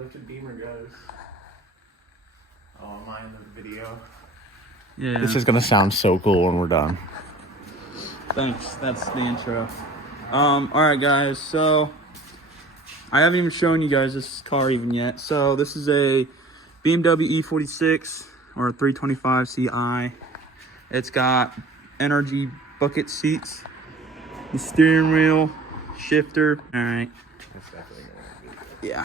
Lifted beamer goes. Oh, am I in the video? Yeah. This is gonna sound so cool when we're done. Thanks. That's the intro. Alright guys, so I haven't even shown you guys this car even yet. So this is a BMW E46 or a 325 Ci. It's got NRG bucket seats, the steering wheel, shifter. Alright. Yeah.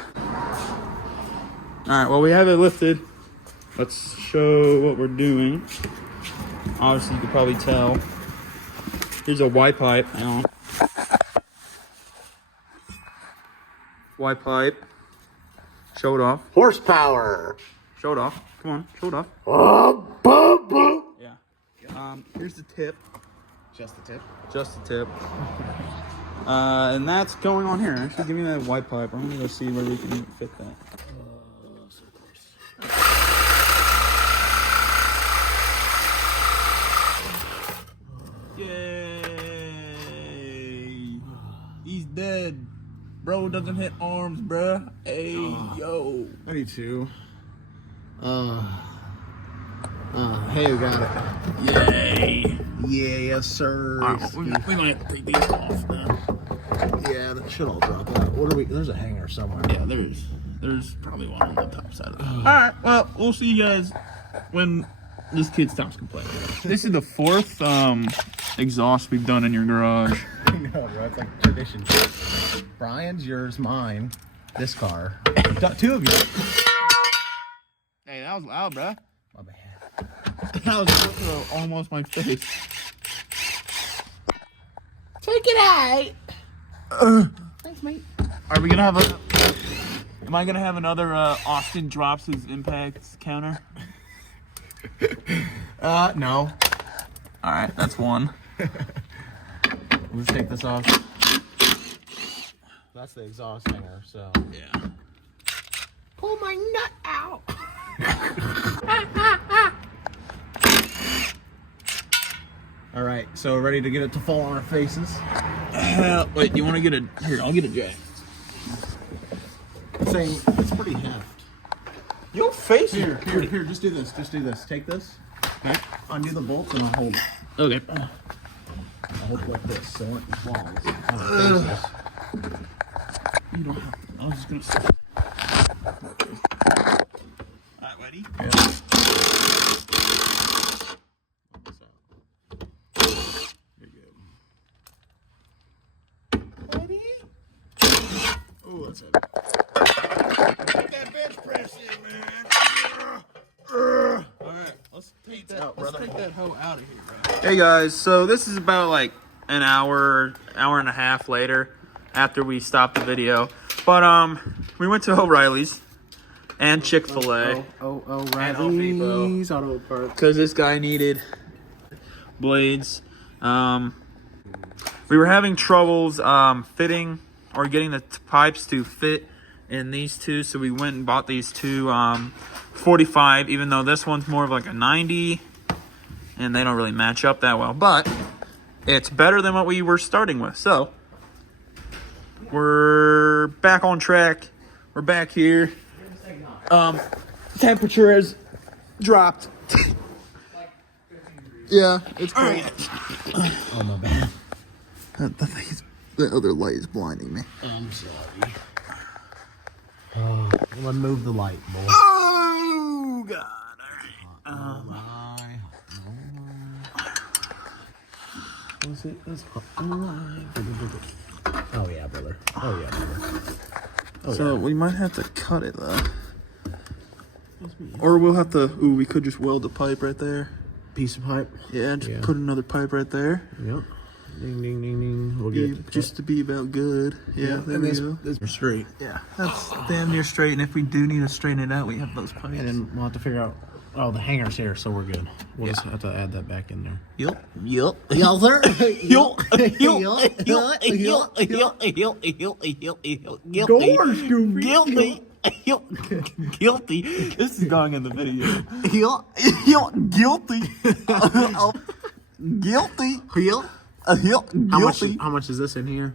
Alright, well we have it lifted. Let's show what we're doing. Obviously you can probably tell. Here's a Y pipe. Hang on. Y pipe. Show it off. Horsepower. Show it off. Come on, show it off. Yeah. Here's the tip. Just the tip. Just the tip. And that's going on here. Actually, give me that Y pipe. I'm gonna go see where we can fit that. Yay! He's dead. Bro doesn't hit arms, bruh. Hey, yo. I need to. Hey, we got it. Yay. Yeah, yes, sir. We might have to take these off now. Yeah, that should all drop out. What are we? There's a hanger somewhere. Yeah, there's probably one on the top side of it. Alright, well, we'll see you guys when this kid stops complaining. This is the fourth exhaust we've done in your garage. No, bro, it's like tradition. Brian's, yours, mine. This car. Two of you. Hey, that was loud, bruh. My bad. That was almost my face. Take it out. Thanks, mate. Are we gonna have a... Am I gonna have another Austin drops his impacts counter? No. Alright, that's one. Let's take this off. That's the exhaust hanger, so. Yeah. Pull my nut out. All right, so we're ready to get it to fall on our faces. Wait, you want to get a... Here, I'll get a jack. It's saying it's pretty heft. Your face Here, just do this. Just do this. Take this. Okay. Undo the bolts and I'll hold it. Okay. I'll hold it like this so it falls on our faces. You don't have to. I was just gonna say. Alright, ready? Yeah. There you go. Ready? Oh, that's heavy. Get that bench press in, man. Alright, let's take that. out, Let's brother. take that hoe out of here, bro. Hey guys, so this is about like an hour and a half later after we stopped the video. But we went to O'Reilly's and Chick-fil-A. O'Reilly's Auto Parts. Because this guy needed blades. We were having troubles fitting or getting the pipes to fit in these two, so we went and bought these two 45, even though this one's more of like a 90 and they don't really match up that well, but it's better than what we were starting with. So we're back on track. We're back here. Temperature has dropped. Yeah, it's cold. Oh, my bad. The other light is blinding me. I'm sorry. I'm gonna move the light, boy. Oh God! All right. What's it? Oh yeah, brother. Oh yeah, brother. Oh, So we might have to cut it though, or we'll have to. Ooh, we could just weld the pipe right there. piece of pipe. Yeah, just put another pipe right there. Yep. Ding, ding, ding, ding. We'll get it Just to be about good. Yeah, there we go. This straight. Yeah, that's damn near straight. And if we do need to straighten it out, we have those pipes. And then we'll have to figure out. Oh, the hanger's here, so we're good. We'll just have to add that back in there. Yup. Y'all, sir. Guilty. Guilty. This is going in the video. Guilty. Guilty. How much is this in here?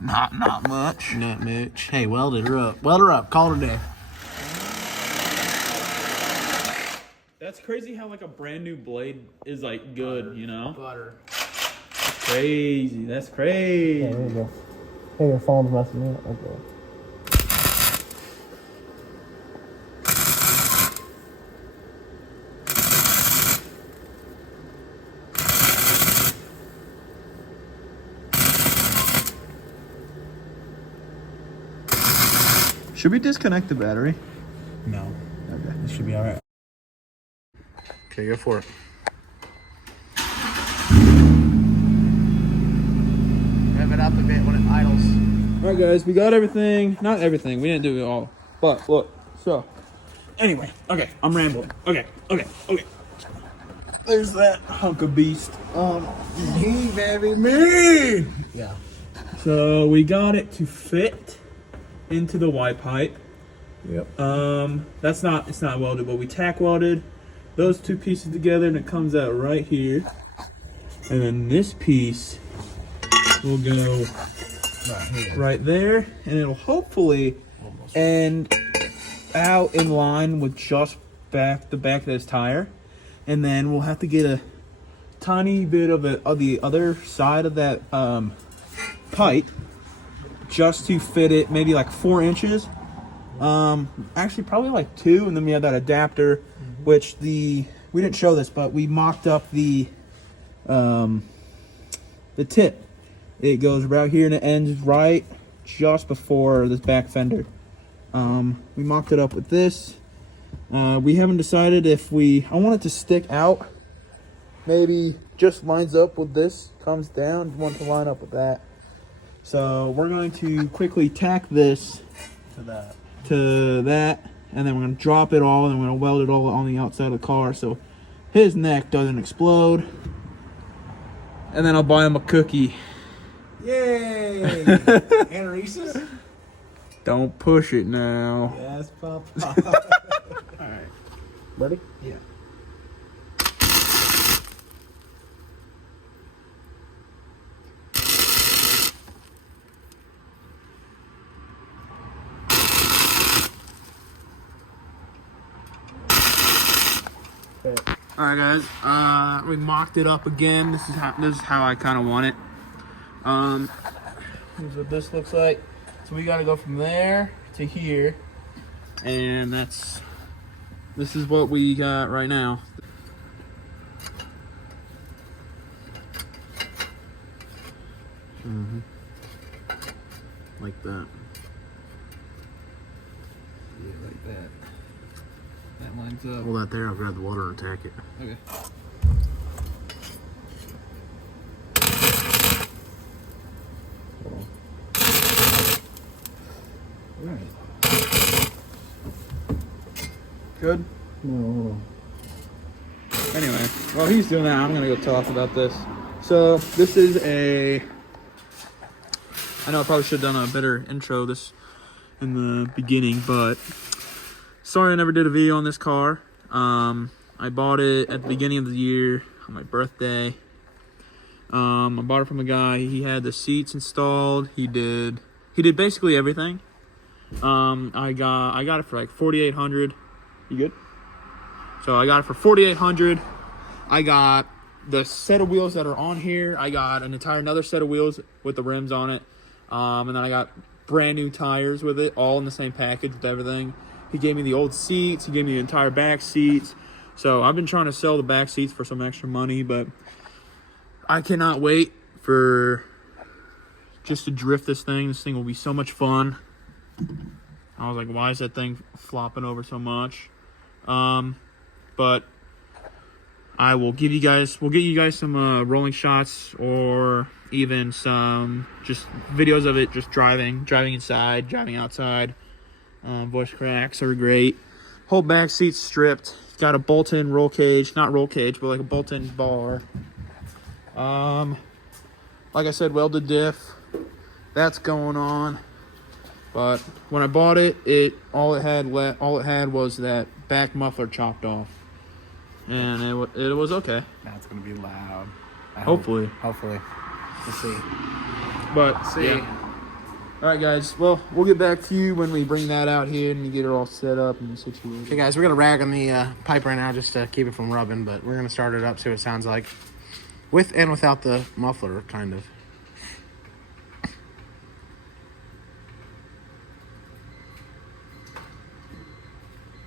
Not much. Not much. Hey, weld her up. Weld her up. Call it a day. That's crazy how like a brand new blade is like good, you know? Butter. That's crazy. That's crazy. Yeah, there you go. Hey, your phone's messing me up. Okay. Should we disconnect the battery? No. Okay. This should be alright. Okay, go for it. Rev it up a bit when it idles. All right, guys, we got everything. Not everything. We didn't do it all. But look, so anyway, okay, I'm rambling. Okay. There's that hunk of beast. Me, baby, me. Yeah. So we got it to fit into the Y pipe. Yep. It's not welded, but we tack welded those two pieces together, and it comes out right here. And then this piece will go right there, and it'll hopefully end out in line with just the back of this tire. And then we'll have to get a tiny bit of the other side of that pipe just to fit it, maybe like 4 inches. Actually probably like 2, and then we have that adapter, which we didn't show this, but we mocked up the tip. It goes right here and it ends right just before this back fender. We mocked it up with this. We haven't decided if I want it to stick out. Maybe just lines up with this, comes down, want to line up with that. So we're going to quickly tack this to that, and then we're going to drop it all, and then we're going to weld it all on the outside of the car so his neck doesn't explode. And then I'll buy him a cookie. Yay! And Reese's? Don't push it now. Yes, Papa. Alright. Ready? Yeah. All right, guys. We mocked it up again. This is how I kind of want it. Here's what this looks like. So we got to go from there to here, and this is what we got right now. Like that. Yeah, like that. That lines up. Hold that there. I'll grab the water and tack it. Okay. Alright. Good. No, hold on. Anyway, while he's doing that, I'm gonna go talk about this. So this is I know I probably should have done a better intro this in the beginning, but sorry I never did a video on this car. I bought it at the beginning of the year on my birthday. I bought it from a guy. He had the seats installed. He did basically everything. I got it for like $4,800. You good? So I got it for $4,800. I got the set of wheels that are on here. I got another set of wheels with the rims on it. And then I got brand new tires with it, all in the same package with everything. He gave me the old seats. He gave me the entire back seats. So I've been trying to sell the back seats for some extra money, but I cannot wait for just to drift this thing. This thing will be so much fun. I was like, why is that thing flopping over so much? But I will we'll get you guys some rolling shots, or even some just videos of it just driving inside, driving outside. Voice cracks are great. Whole back seat's stripped. Got a bolt-in roll cage, not roll cage, but like a bolt-in bar. Like I said, welded diff. That's going on. But when I bought it, all it had was that back muffler chopped off, and it was okay. That's gonna be loud. Hopefully. Hopefully. We'll see. But See. yeah. All right, guys. Well, we'll get back to you when we bring that out here and you get it all set up and situated. Hey guys, we're gonna rag on the pipe right now just to keep it from rubbing, but we're gonna start it up, see what it sounds like, with and without the muffler, kind of.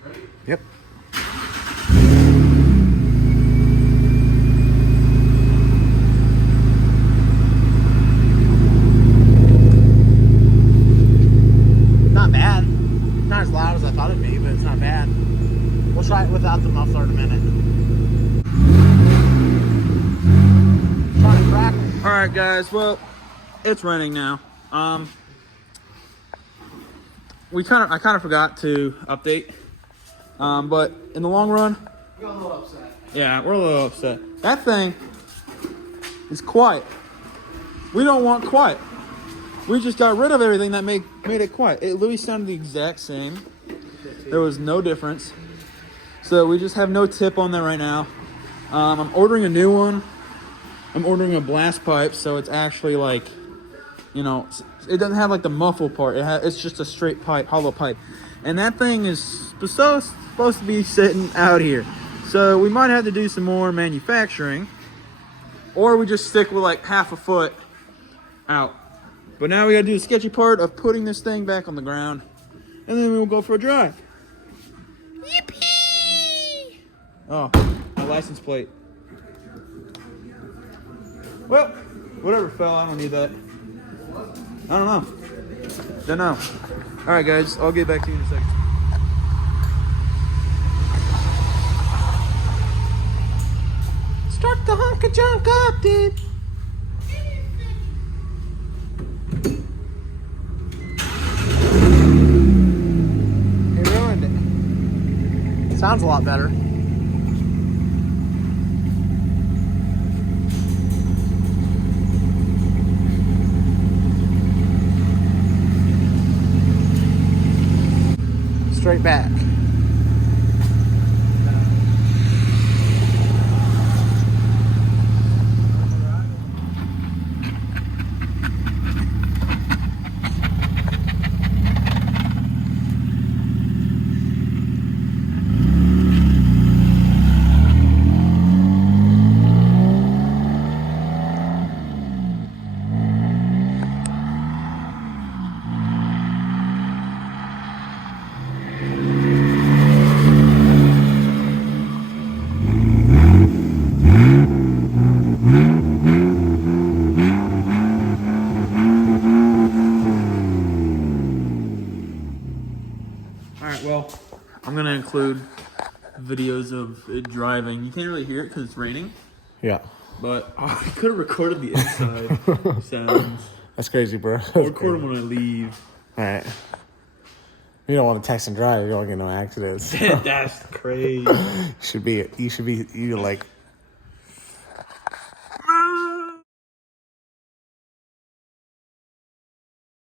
Ready? Yep. Not bad. Not as loud as I thought it'd be, but it's not bad. We'll try it without the muffler in a minute. Trying to crack it. All right, guys. Well, it's raining now. I kind of forgot to update. But in the long run, We got a little upset. yeah, we're a little upset. That thing is quiet. We don't want quiet. We just got rid of everything that made it quiet. It literally sounded the exact same. There was no difference. So we just have no tip on that right now. I'm ordering a new one. I'm ordering a blast pipe, so it's actually like, you know, it doesn't have like the muffle part. It's just a straight pipe, hollow pipe. And that thing is supposed to be sitting out here. So we might have to do some more manufacturing, or we just stick with like half a foot out. But now we gotta do the sketchy part of putting this thing back on the ground, and then we'll go for a drive. Yippee! Oh, my license plate. Well, whatever fell, I don't need that. I don't know. Don't know. All right, guys, I'll get back to you in a second. Start the honka junk up, dude. He ruined it. Sounds a lot better. Straight back. Alright, well, I'm gonna include videos of it driving. You can't really hear it because it's raining, Yeah. but I could have recorded the inside sounds. That's crazy, bro. I'll record them when I leave. All right. You don't want to text and drive. You don't want to get no accidents. That's crazy. You should be like